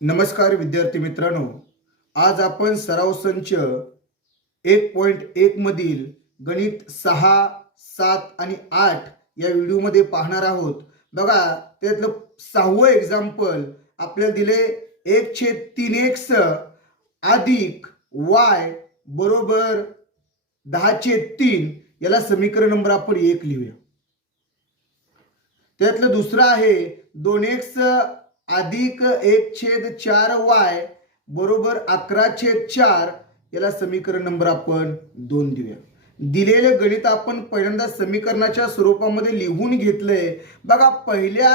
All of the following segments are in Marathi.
नमस्कार विद्यार्थी मित्रांनो. आज आपण सराव संच एक पॉईंट एक मधील गणित सहा सात आणि आठ या व्हिडिओमध्ये पाहणार आहोत. बघा त्यातलं सहावं एक्झाम्पल आपल्याला दिले एक छेद तीन एक्स अधिक वाय बरोबर दहा छेद तीन. याला समीकरण नंबर आपण एक लिहूया. त्यातलं दुसरं आहे दोन एक्स अधिक एक छेद चार वाय बरोबर अकरा छेद चार याला समीकरण नंबर आपण दोन देऊया. दिलेले गणित आपण पहिल्यांदा समीकरणाच्या स्वरूपामध्ये लिहून घेतलंय. बघा पहिल्या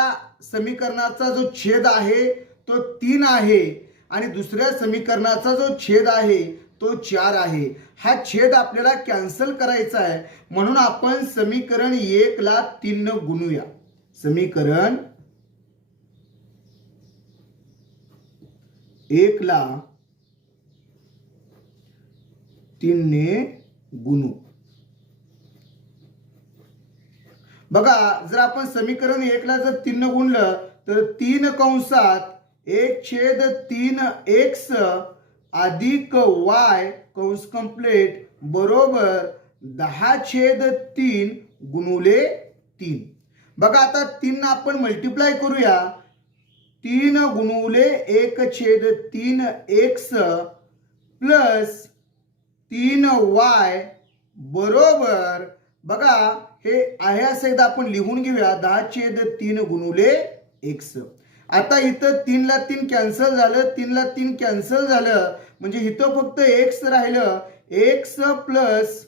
समीकरणाचा जो छेद आहे तो तीन आहे. आणि दुसऱ्या समीकरणाचा जो छेद आहे तो चार आहे. हा छेद आपल्याला कॅन्सल करायचा आहे. म्हणून आपण समीकरण एकला तीन गुणूया. समीकरण एक ला तीनने गुणू. बघा जर आपण समीकरण एकला जर तीन गुणलं तर तीन कंसात एक छेद तीन एक्स अधिक वाय कंस कंप्लेट बरोबर दहा छेद तीन गुणुले तीन. बघा आता तीन आपण मल्टिप्लाय करूया. तीन गुणुले एक छेद तीन एक्स प्लस तीन वाय बरोबर. बघा हे आहे असं एकदा आपण लिहून घेऊया. दहा छेद तीन गुणुले एक्स. आता इथं तीनला तीन कॅन्सल झालं तीनला तीन कॅन्सल झालं. म्हणजे इथं फक्त एक्स राहिलं. एक्स प्लस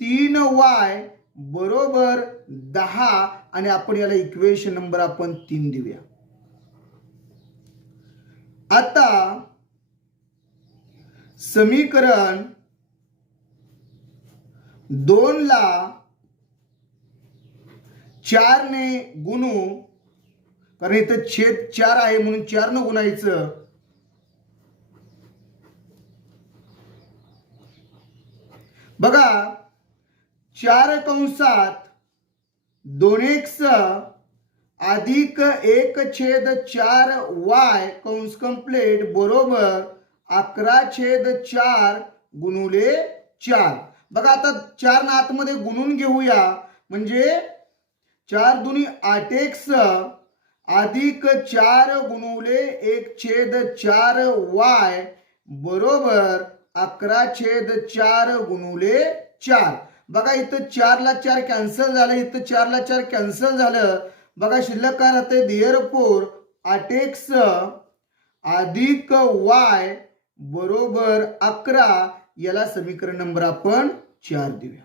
तीन वाय बरोबर दहा. आणि आपण याला इक्वेशन नंबर आपण तीन देऊया. आता समीकरण दोन ला चार ने गुणू कारण इथं छेद चार आहे म्हणून चार न गुणायचं. बघा चार कंसात दोन एक स अधिक एक छेद चार वाय कंस कंप्लेट बरोबर अकरा छेद चार गुणुले चार. बघा आता चार ना आतमध्ये गुणून घेऊया. म्हणजे चार दुनी आटेक्स अधिक चार गुणुले एक छेद चार वाय बरोबर अकरा छेद चार गुणुले चार. बघा इथं चारला चार कॅन्सल झालं इथं चारला चार कॅन्सल झालं. बघा शिल्लक काय राहते? दिअर फोर आठ एक्स अधिक वाय बरोबर अकरा याला समीकरण नंबर आपण चार देऊया.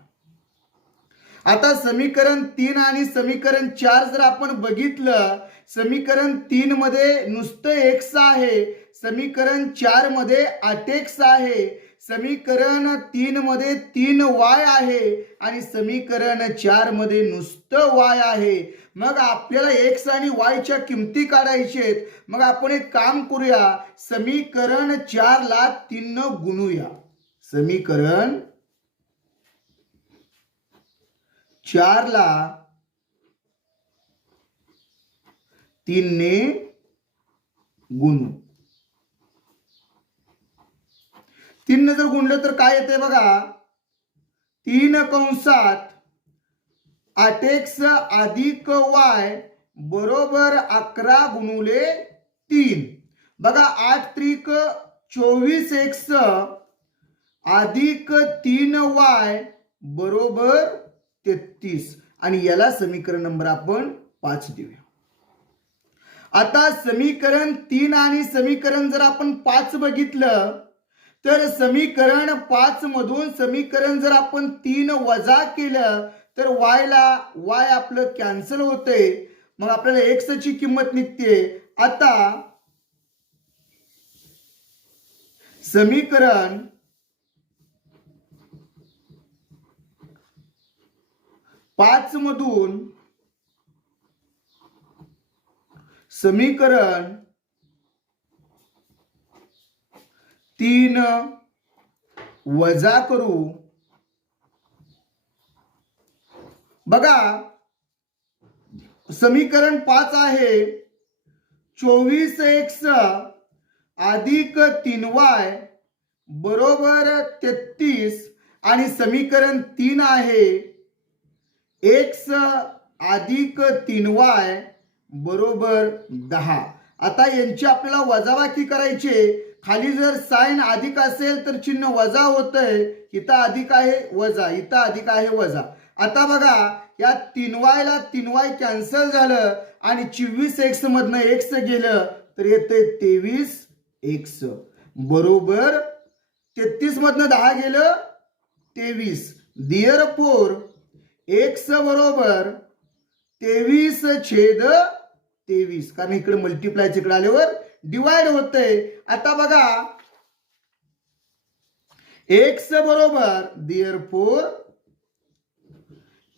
आता समीकरण तीन आणि समीकरण चार जर आपण बघितलं समीकरण तीन मध्ये नुसतं एक्स आहे समीकरण चारमध्ये आठ एक्स आहे समीकरण तीन मध्ये तीन वाय आहे आणि समीकरण चारमध्ये नुसतं वाय आहे मग आपल्याला एक्स आणि वायच्या किमती काढायचे आहेत. मग आपण एक काम करूया. समीकरण चार ला तीन गुणूया. समीकरण चार ला तीनने गुणू. तीन जर गुणलं तर काय येते बघा? तीन कंसात आठ एक्स अधिक वाय बरोबर अकरा गुणुले तीन. बघा आठ त्रिक चोवीस एक्स अधिक तीन वाय बरोबर तेहतीस. आणि याला समीकरण नंबर आपण पाच देऊया. आता समीकरण तीन आणि समीकरण जर आपण पाच बघितलं तर समीकरण पाच मधून समीकरण जर आपण तीन वजा केलं तर वाय ला वाय आपलं कॅन्सल होते मग आपल्याला एक्स ची किंमत निघते आता समीकरण पाच मधून समीकरण तीन वजा करू. बघा समीकरण पाच आहे. चोवीस एक्स अधिक तीन वाय बरोबर तेहतीस आणि समीकरण तीन आहे. एक्स अधिक तीन वाय बरोबर दहा. आता यांची आपल्याला वजाबाकी करायची खाली जर साईन अधिक असेल तर चिन्ह वजा होतंय. इथं अधिक आहे वजा. इथं अधिक आहे वजा. आता बघा या तीनवायला तीनवाय कॅन्सल झालं आणि चोवीस एक्स मधनं एक्स गेलं तर येते तेवीस एक्स बरोबर? तेहतीस मधनं दहा गेलं तेवीस. दिअर फोर एक्स बरोबर तेवीस छेद तेवीस. कारण इकडे मल्टिप्लाय इकडे आल्यावर डिवाइड होतंय. आता बघा एक्स बरोबर दिअर फोर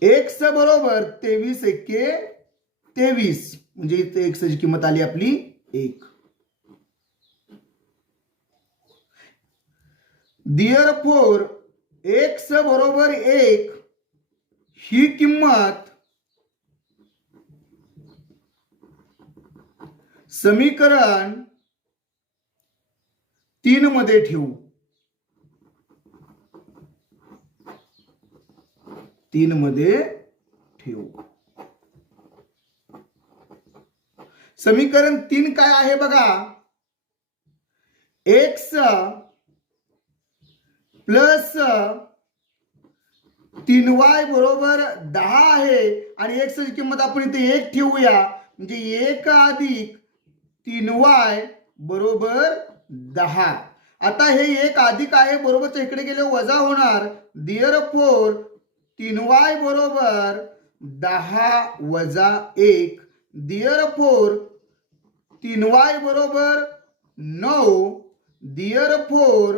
एक्स बरोबर तेवीस एके तेवीस. म्हणजे इथे एक्सची किंमत आली आपली एक. दिअर फोर एक्स बरोबर एक ही किंमत समीकरण तीन मध्ये ठेवू. तीन मध्ये ठेवू. समीकरण तीन काय आहे बघा? एक्स प्लस तीन वाय बरोबर दहा आहे. आणि एक्स ची किंमत आपण इथे एक ठेवूया. म्हणजे एक अधिक तीन वाय बरोबर दहा. आता हे एक अधिक आहे बरोबर इकडे गेले वजा होणार. दिअर फोर तीन वाय बरोबर दहा वजा एक. दिअर फोर तीन वाय बरोबर नऊ. दिअर फोर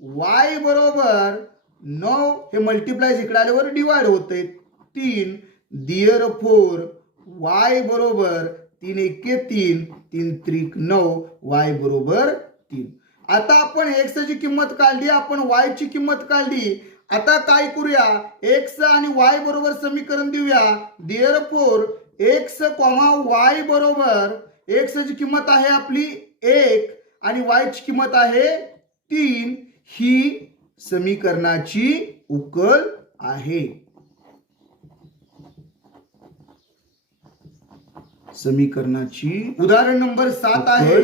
वाय बरोबर नऊ. हे मल्टिप्लाय इकडे आल्यावर डिवाइड होते तीन. दिअर फोर वाय बरोबर तीन एके तीन. तीन त्रिक नऊ वाय बरोबर तीन. आता आपण एक्सची किंमत काढली आपण वायची किंमत काढली. आता काय करूया? एक्स आणि वाय बरोबर समीकरण देऊया. Therefore x comma Y बरोबर एक्स ची किंमत आहे आपली एक आणि वाय ची किंमत आहे तीन. ही समीकरणाची उकल आहे. समीकरणाची उदाहरण नंबर सात आहे.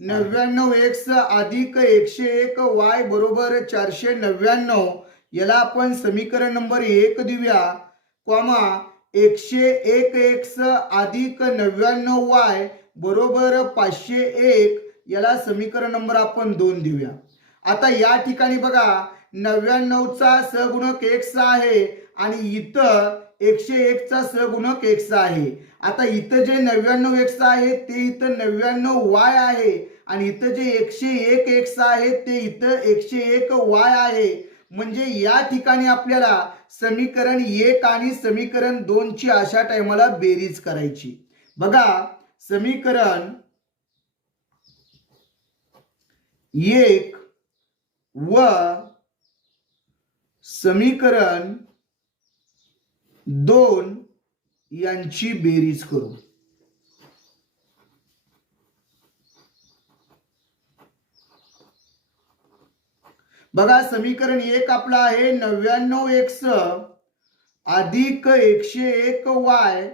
नव्याण्णव एक्स अधिक एकशे एक वाय बरोबर चारशे नव्याण्णव. याला आपण समीकरण नंबर एक देऊया. कॉमा एकशे एक एक्स अधिक नव्याण्णव वाय बरोबर पाचशे एक. याला समीकरण नंबर आपण दोन देऊया. आता या ठिकाणी बघा नव्याण्णवचा सगुणक एक्स आहे आणि इथं एकशे एकचा सगुणक एक्स आहे. आता इथं जे नव्याण्णव एक्स आहे ते इथं नव्याण्णव वाय आहे आणि इथं जे एकशे एक एक्स आहे ते इथं एकशे एक वाय आहे. म्हणजे या ठिकाणी आपल्याला समीकरण एक आणि समीकरण दोनची अशा टायमाला बेरीज करायची. बघा समीकरण एक व समीकरण दोन यांची बेरीज करू. बघा समीकरण एक आपलं आहे नव्याण्णव एक्स अधिक एकशे एक वाय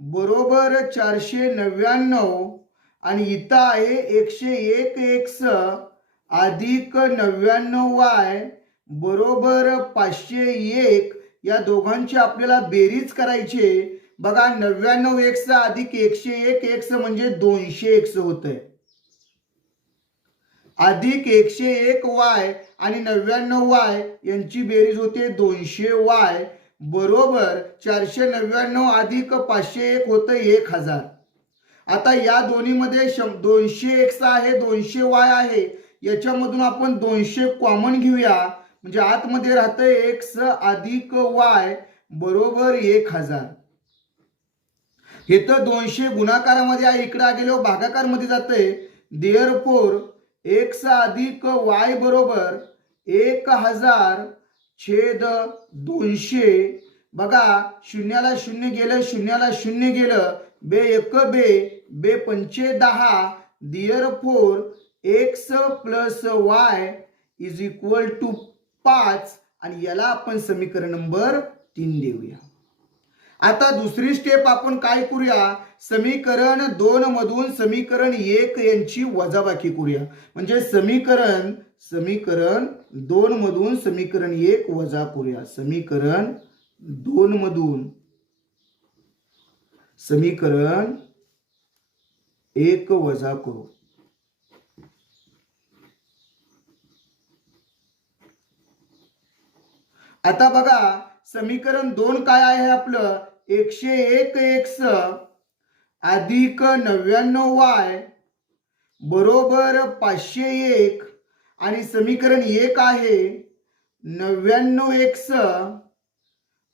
बरोबर चारशे नव्याण्णव आणि इथं आहे एकशे एक एक्स अधिक नव्याण्णव वाय बरोबर पाचशे एक. या दोघांची आपल्याला बेरीज करायची बघा नव्याण्णव एक्स अधिक एकशे एक एक्स म्हणजे दोनशे एक्स होतंय. अधिक एकशे एक वाय आणि नव्याण्णव वाय यांची बेरीज होते दोनशे वाय. बरोबर चारशे नव्याण्णव अधिक पाचशे एक होतं एक हजार. आता या दोन्हीमध्ये शं दोनशे एक्स आहे दोनशे वाय आहे. याच्यामधून आपण दोनशे कॉमन घेऊया. म्हणजे आतमध्ये राहतंय एक्स अधिक वाय बरोबर एक हजार. इथं दोनशे गुणाकारामध्ये आहे. इकडे गेलो भागाकारमध्ये जाते देअर फोर एक्स अधिक वाय बरोबर एक हजार छेद दोनशे. बघा शून्याला शून्य गेलं शून्याला शून्य गेलं. बे एक बे बे पंचे दहा therefore x plus y is equal to पाच. आणि याला आपण समीकरण नंबर तीन देऊया. आता दुसरी स्टेप आपण काय करूया? समीकरण दोन मधून समीकरण एक यांची वजाबाकी करूया. म्हणजे समीकरण समीकरण दोन मधून समीकरण एक वजा करूया. समीकरण दोन मधून समीकरण एक वजा करू. आता बघा समीकरण दोन काय आहे आपलं? एकशे एक एक्स अधिक नव्याण्णव वाय बरोबर पाचशे एक. आणि समीकरण एक आहे नव्याण्णव एक्स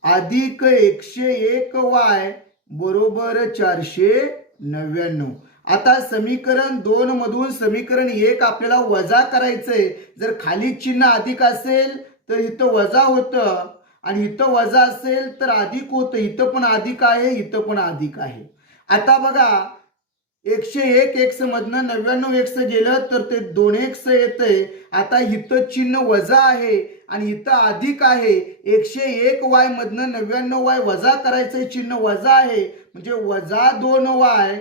अधिक एकशे एक वाय बरोबर चारशे नव्याण्णव. आता समीकरण दोन मधून समीकरण एक आपल्याला वजा करायचंय. जर खाली चिन्ह अधिक असेल तर इथं वजा होतं. आणि इथं वजा असेल तर अधिक होतं. इथं पण अधिक आहे इथं पण अधिक आहे. आता बघा एकशे एक एक्स मधनं नव्याण्णव एक्स गेलं तर ते दोन एक्स येतंय. आता इथं चिन्ह वजा आहे आणि इथं अधिक आहे. एकशे एक वाय मधनं नव्याण्णव वाय वजा करायचं चिन्ह वजा आहे. म्हणजे वजा दोन वाय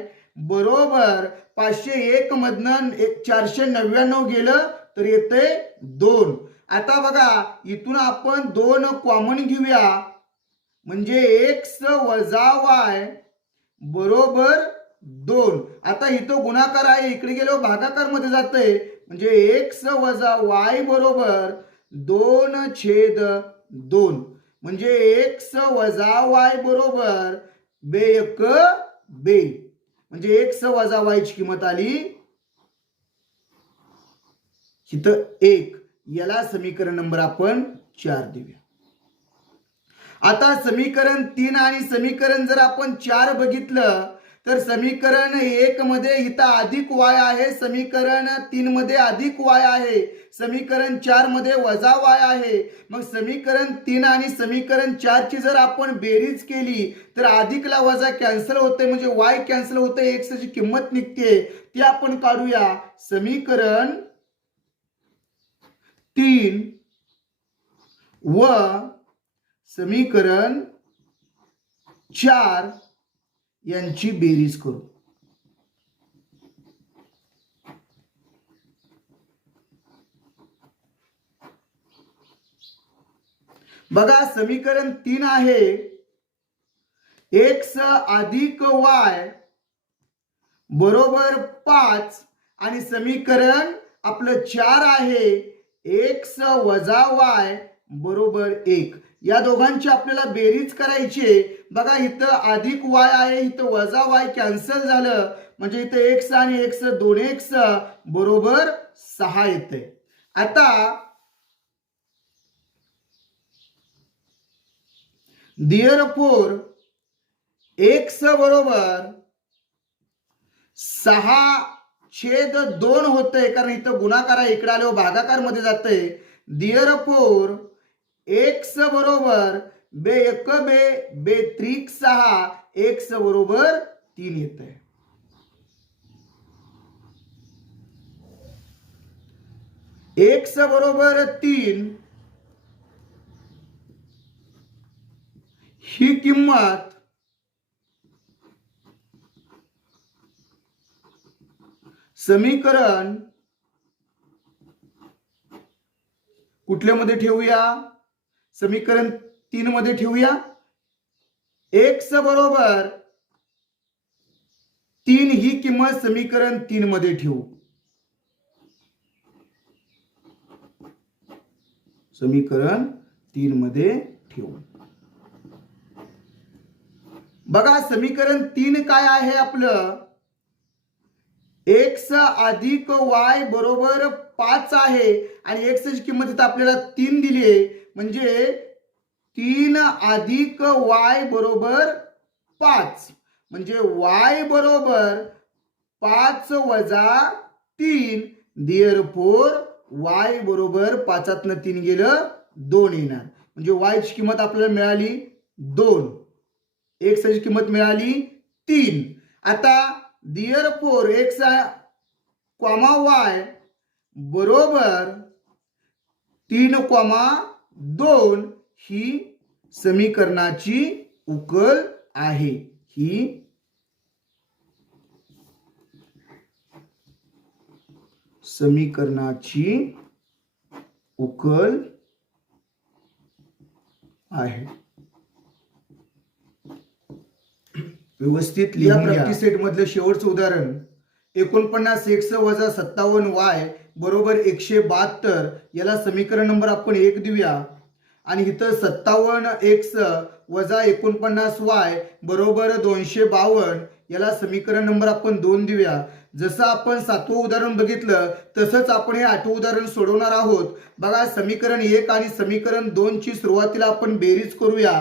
बरोबर पाचशे एक मधनं एक चारशे नव्याण्णव गेलं तर येते दोन. आता बघा इथून आपण दोन कॉमन घेऊया. म्हणजे एक्स वजा वाय बरोबर दोन. आता इथं गुणाकार आहे इकडे गेलो भागाकारमध्ये जाते म्हणजे एक्स वजा वाय बरोबर दोन छेद दोन. म्हणजे एक्स वजा वाय बरोबर बे एक बे. म्हणजे एक्स वजा वायची किंमत आली इथं एक. याला समीकरण नंबर आपण चार देऊया. आता समीकरण तीन आणि समीकरण जर आपण चार बघितलं तर समीकरण एक मध्ये इथं अधिक वाय आहे समीकरण तीन मध्ये अधिक वाय आहे समीकरण चारमध्ये वजा वाय आहे. मग समीकरण तीन आणि समीकरण चारची जर आपण बेरीज केली तर अधिकला वजा कॅन्सल होते म्हणजे वाय कॅन्सल होते एक्सची किंमत निघते ती आपण काढूया. समीकरण तीन व समीकरण चार यांची बेरीज करू. बघा समीकरण तीन आहे. एक्स अधिक वाय बरोबर पाच आणि समीकरण आपलं चार आहे. एक्स वजा वाय बरोबर एक. या दोघांची आपल्याला बेरीज करायची आहे. बघा इथं अधिक वाय आहे इथं वजा वाय कॅन्सल झालं. म्हणजे इथं एक्स आणि एक्स दोन एक्स बरोबर सहा येते. आता दिअर फोर एक्स बरोबर सहा छेद दोन होतंय कारण इथं गुणाकार आहे इकडे आल्यावर भागाकारमध्ये जाते दिअर फोर एक्स बरोबर बे एक बे बे त्रिक सहा एक्स बरोबर तीन येत आहे एक्स बरोबर तीन ही किंमत समीकरण कुठल्यामध्ये ठेवूया? समीकरण तीन मध्ये ठेवूया. एक्स बरोबर तीन ही किंमत समीकरण तीन मध्ये ठेवू. समीकरण तीन मध्ये ठेवू. बघा समीकरण तीन काय आहे आपलं? एक्स अधिक वाय बरोबर पाच आहे. आणि एक्सची किंमत इथं आपल्याला तीन दिली आहे. म्हणजे तीन अधिक वाय बरोबर पाच. म्हणजे वाय बरोबर पाच वजा तीन. दिअर फोर वाय बरोबर पाचातनं तीन गेलं दोन येणार. म्हणजे वायची किंमत आपल्याला मिळाली दोन. एक्सची किंमत मिळाली तीन. आता therefore x comma Y बरोबर तीन कॉमा दोन ही समीकरणाची उकल आहे. ही समीकरणाची उकल आहे. व्यवस्थित लिहा प्रॅक्टिस सेट मधलं शेवटचं उदाहरण एकोणपन्नास एक्स वजा सत्तावन्न वाय बरोबर एकशे बहात्तर याला समीकरण नंबर आपण एक देऊया. आणि इथं सत्तावन्न एक्स वजा एकोणपन्नास वाय बरोबर दोनशे बावन्न याला समीकरण नंबर आपण दोन देऊया. जसं आपण सातवं उदाहरण बघितलं तसंच आपण हे आठवं उदाहरण सोडवणार आहोत. बघा समीकरण एक आणि समीकरण दोन ची सुरुवातीला आपण बेरीज करूया.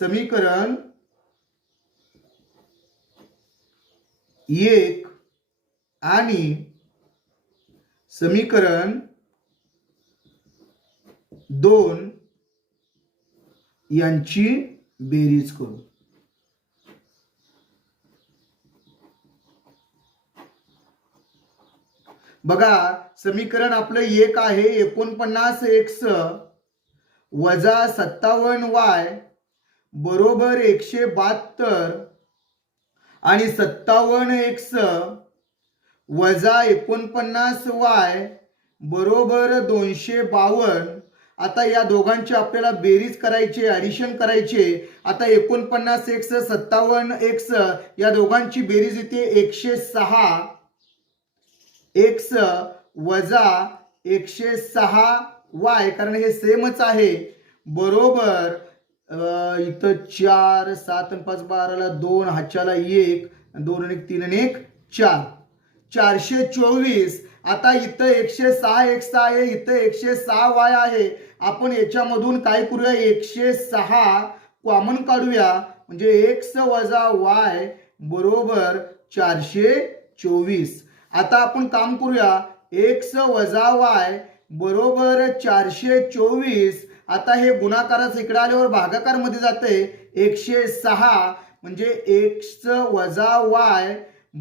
समीकरण एक आणि समीकरण दोन यांची बेरीज करू. बघा समीकरण आपलं एक आहे एकोणपन्नास एक्स वजा सत्तावन्न वाय बरोबर एकशे बहात्तर आणि सत्तावन्न एक्स वजा एकोणपन्नास वाय बरोबर दोनशे बावन्न. आता या दोघांची आपल्याला बेरीज करायची ॲडिशन करायचे आता एकोणपन्नास एक्स सत्तावन्न एक्स या दोघांची बेरीज येते एकशे सहा. एक्स वजा एकशे सहा वाय कारण हे सेमच आहे. बरोबर इथं चार सात आणि पाच बाराला दोन हाच्याला एक दोन आणि तीन आणि एक चार. चारशे चोवीस. आता इथं एकशे सहा एक्स आहे इथं एकशे सहा वाय आहे. आपण याच्यामधून काय करूया? एकशे सहा कॉमन काढूया. म्हणजे एक्स वजा वाय बरोबर चारशे चोवीस. आता आपण काम करूया. एक्स वजा वाय बरोबर चारशे चोवीस. आता हे गुणाकारच इकडे आल्यावर भागाकारमध्ये जाते एकशे सहा म्हणजे एक्स वजा वाय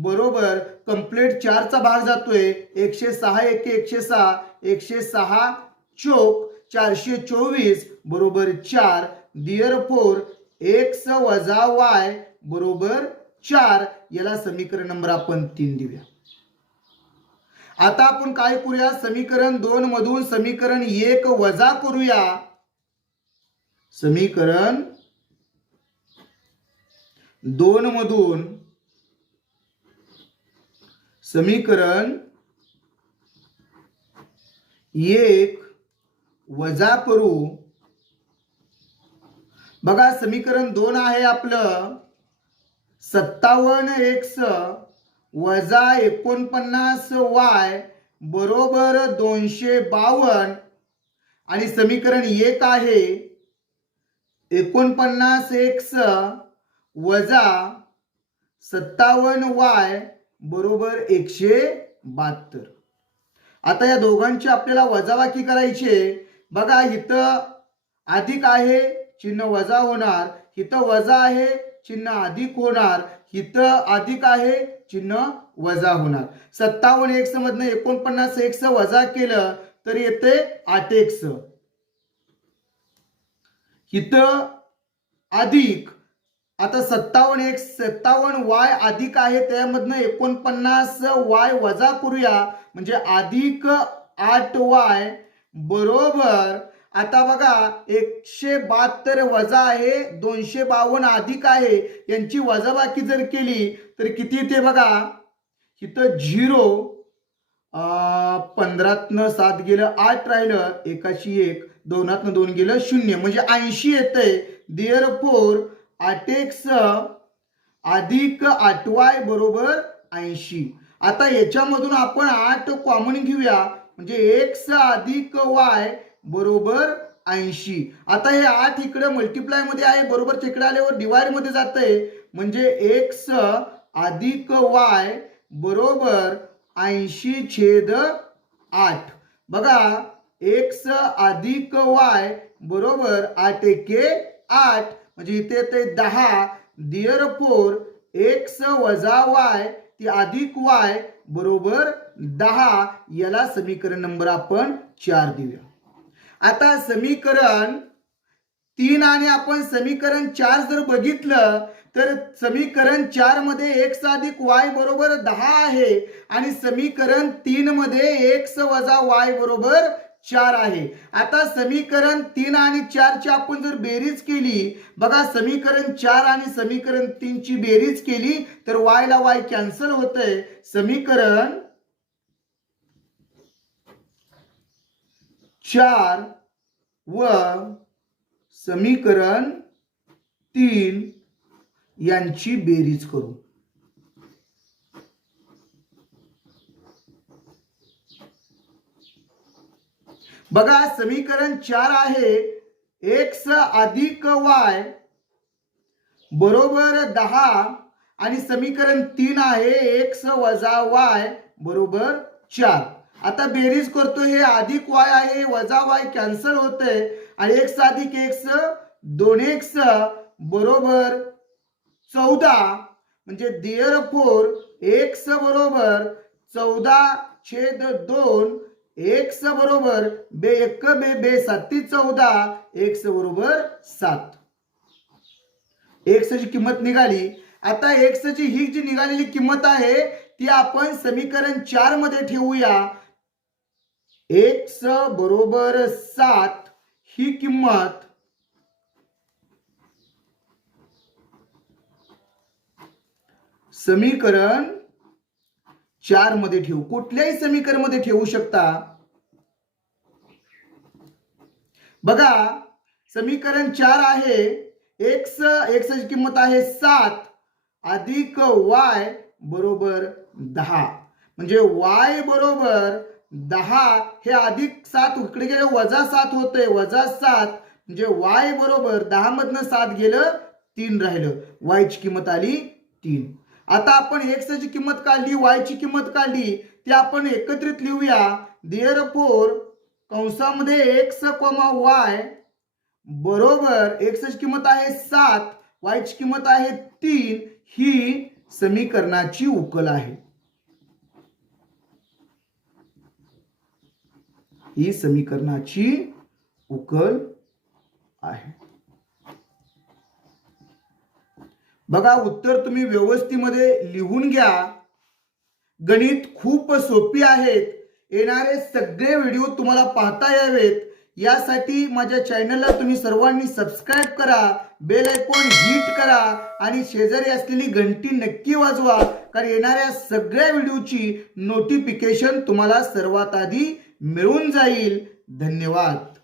बरोबर कंप्लीट चारचा भाग जातोय. एकशे सहा एक एकशे सहा एकशे सहा चोक चारशे चोवीस बरोबर चार दिअर फोर एक्स वजा वाय बरोबर चार. याला समीकरण नंबर आपण तीन देऊया. आता आपण काय करूया? समीकरण दोन मधून समीकरण एक वजा करूया. समीकरण दोन मधून समीकरण एक वजा करू. बघा समीकरण दोन आहे आपलं. सत्तावन्न एक्स वजा एकोणपन्नास वाय बरोबर दोनशे बावन्न. आणि समीकरण एक आहे एकोणपन्नास एक्स वजा सत्तावन्न वाय बरोबर एकशे बहात्तर. आता या दोघांची आपल्याला वजाबाकी करायची आहे. बघा इथं अधिक आहे चिन्ह वजा होणार. इथं वजा आहे चिन्ह अधिक होणार. इथं अधिक आहे चिन्ह वजा होणार. सत्तावन्न एक्स मधनं एकोणपन्नास एक्स वजा केलं तर येते आठ एक्स. इथं अधिक. आता सत्तावन्न एक सत्तावन्न वाय अधिक आहे त्यामधनं एकोणपन्नास वाय वजा करूया. म्हणजे अधिक आठ वाय बरोबर. आता बघा एकशे बहात्तर वजा आहे दोनशे बावन्न अधिक आहे. यांची वजाबाकी जर केली तर किती येते बघा? इथं झिरो. पंधरातनं सात गेलं आठ राहिलं एकाशी एक. दोनातनं दोन गेलं शून्य. म्हणजे ऐंशी येतंय. देअर फोर आठ अधिक आठवाय बरोबर ऐंशी. आता याच्यामधून आपण आठ कॉमन घेऊया. म्हणजे एक्स अधिक वाय बरोबर ऐंशी. आता हे आठ इकडे मल्टिप्लायमध्ये आहे. बरोबर तिकडे आल्यावर डिवाइडमध्ये जातंय. म्हणजे एक्स अधिक वाय बरोबर ऐंशी छेद आठ. बघा एक्स अधिक वाय बरोबर आठ एके आठ. म्हणजे इथे ते दहा. दिअर फोर एक्स वजा वाय ती अधिक वाय बरोबर दहा. याला समीकरण नंबर आपण चार देऊया. आता समीकरण तीन आणि आपण समीकरण चार जर बघितलं तर समीकरण चारमध्ये एक्स अधिक वाय बरोबर दहा आहे. आणि समीकरण तीन मध्ये एक्स वजा वाय बरोबर चार आहे. आता समीकरण तीन आणि चारची आपण जर बेरीज केली बघा समीकरण चार आणि समीकरण तीनची बेरीज केली तर वाय ला वाय कॅन्सल होतंय. समीकरण चार व समीकरण तीन यांची बेरीज करू. बघा समीकरण चार आहे. एक्स अधिक वाय बरोबर दहा आणि समीकरण तीन आहे. एक्स वजा वाय बरोबर चार. आता बेरीज करतो हे अधिक वाय आहे वजा वाय कॅन्सल होते आणि एक्स अधिक एक्स दोन एक्स बरोबर चौदा म्हणजे दिअर फोर एक्स बरोबर चौदा छेद दोन एक्स बरोबर बे एक बे बे साती चौदा एक्स बरोबर सात. एक्सची किंमत निघाली. आता एक्सची ही जी निघालेली किंमत आहे ती आपण समीकरण चारमध्ये ठेवूया. एक्स बरोबर सात ही किंमत समीकरण चारमध्ये ठेवू. कुठल्याही समीकरणमध्ये ठेवू शकता. बघा समीकरण चार आहे. एक्स एक्सची किंमत आहे सात अधिक वाय बरोबर दहा. म्हणजे वाय बरोबर दहा हे अधिक सात इकडे गेलं वजा सात होतंय. वजा सात म्हणजे वाय बरोबर दहा मधनं सात गेलं तीन राहिलं. वाय ची किंमत आली तीन. आता आपण एक्स ची किंमत काढली वाय ची किंमत काढली ती आपण एकत्रित लिहूया. देअर फोर कंसामध्ये एक्स कोमा वाय बरोबर एक्स ची किंमत आहे सात वाय ची किंमत आहे तीन ही समीकरणाची उकल आहे. ही समीकरणाची उकल आहे. बघा उत्तर तुम्ही व्यवस्थेमध्ये लिहून घ्या. गणित खूप सोपी आहेत. येणारे सगळे व्हिडिओ तुम्हाला पाहता यावेत. यासाठी माझ्या चॅनलला तुम्ही सर्वांनी सबस्क्राईब करा बेल आयकॉन हिट करा आणि शेजारी असलेली घंटी नक्की वाजवा कारण येणाऱ्या सगळ्या व्हिडिओची नोटिफिकेशन तुम्हाला सर्वात आधी मिळून जाईल. धन्यवाद.